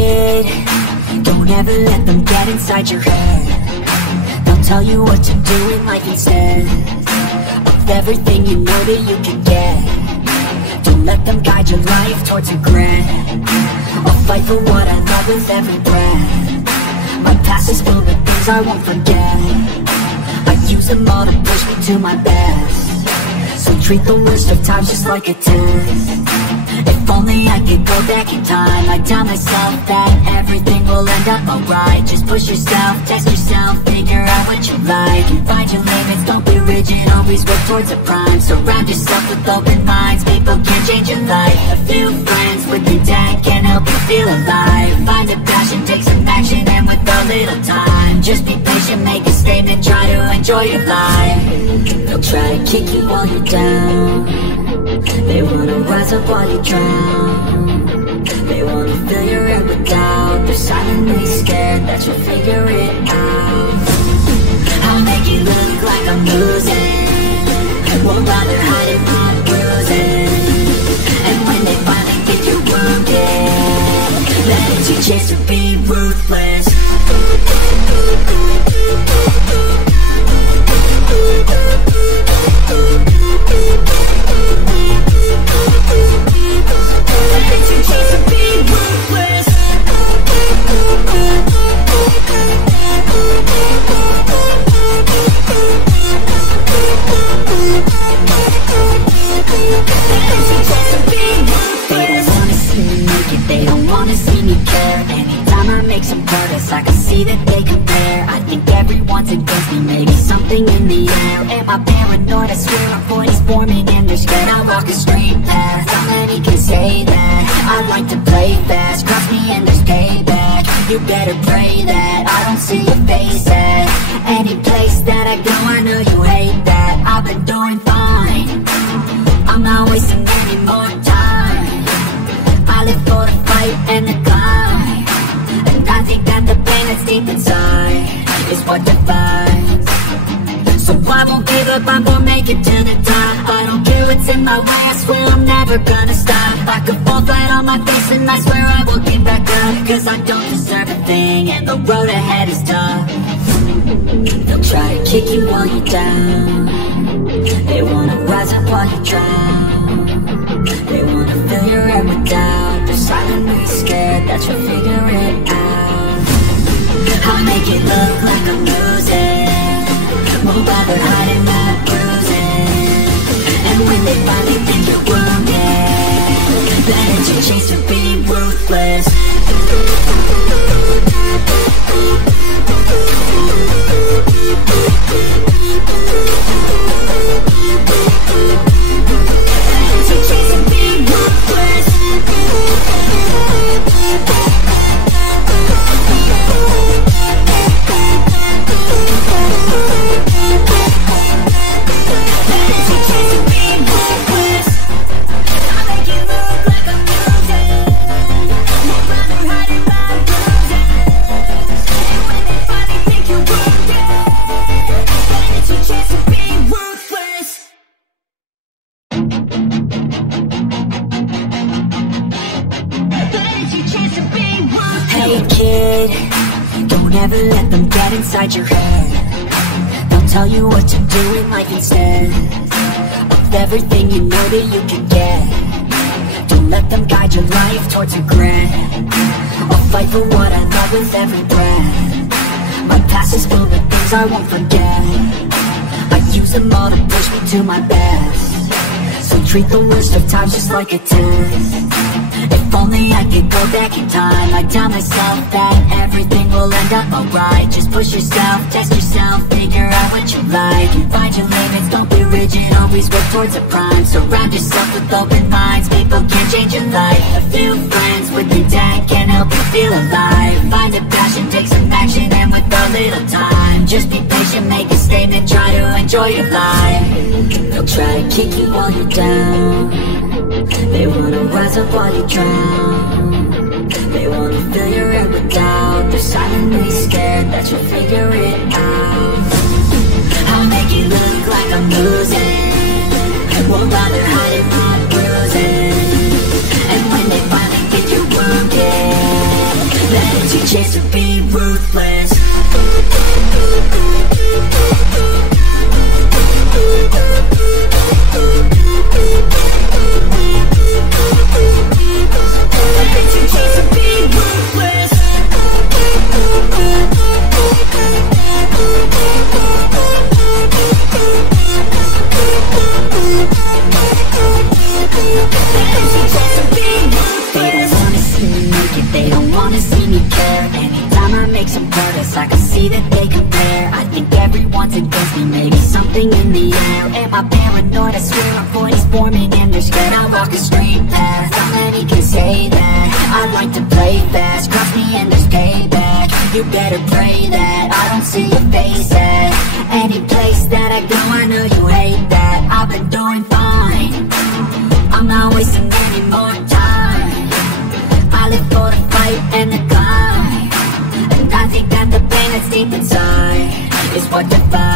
kid, don't ever let them get inside your head. They'll tell you what to do in life instead of everything you know that you can get. Don't let them guide your life towards regret. I'll fight for what I love with every breath. My past is filled with things I won't forget. I use them all to push me to my best. So treat the worst of times just like a test. If only I could go back in time, I'd tell myself that everything will end up alright. Just push yourself, test yourself, figure out what you like, and find your limits, don't be rigid, always work towards a prime. Surround yourself with open minds, people can change your life. A few friends with intent can help you feel alive. Find a passion, take some action, and with a little time, just be patient, make a statement, try to enjoy your life. They'll try to kick you while you're down. They wanna rise up while you drown. They wanna fill your head with doubt. They're silently scared that you'll figure it out. I'll make it look like I'm losing, won't bother hiding my bruising. And when they finally get you wounded, then it's your chance to be ruthless. They don't wanna see me care. Anytime I make some progress, I can see that they compare. I think everyone's against me, maybe something in the air. Am I paranoid? I swear a void is forming and they're scared. I walk a straight path, how many can say that? I like to play fast, cross me and there's payback. You better pray that I don't see your face at any place that I go. I know you hate that. I've been doing fine, I'm not wasting any more time. I live for the fight and the climb, and I think that the pain that's deep inside is what defines. So I won't give up, I'm gonna make it to the top. I don't care what's in my way, I swear I'm never gonna stop. I could fall flat on my face and I swear I will get back up, cause I don't deserve a thing and the road ahead is tough. They'll try to kick you while you're down. They wanna rise up while you drown. They wanna fill your head with doubt. They're silently scared that you'll figure it out. I'll make it look like I'm losing, won't bother hiding my bruising. And when they finally think you're wounded, then it's your chance to be ruthless. Never let them get inside your head. They'll tell you what to do in life instead of everything you know that you can get. Don't let them guide your life towards regret. I'll fight for what I love with every breath. My past is filled with things I won't forget. I use them all to push me to my best. So treat the worst of times just like a test. If only I could go back in time, I'd tell myself that everything will end up alright. Just push yourself, test yourself, figure out what you like, and find your limits, don't be rigid, always work towards a prime. Surround yourself with open minds, people can change your life. A few friends with intent can help you feel alive. Find a passion, take some action, and with a little time, just be patient, make a statement, try to enjoy your life. They'll try to kick you while you're down. They wanna rise up while you drown. They wanna fill your head with doubt. They're silently scared that you'll figure it out. I'll make it look like I'm losing, won't bother hiding my bruising. And when they finally get you wounded, chance to be ruthless. I can see that they compare. I think everyone's against me, maybe something in the air. Am I paranoid? I swear a void is forming and they're scared. I walk a straight path, how many can say that? I like to play fast, cross me and there's payback. You better pray that I don't see your face at any place that I go. I know you hate that. I've been doing fine, I'm not wasting any more time. I live for the fight and the climb, and I think that the pain that's deep inside is what defines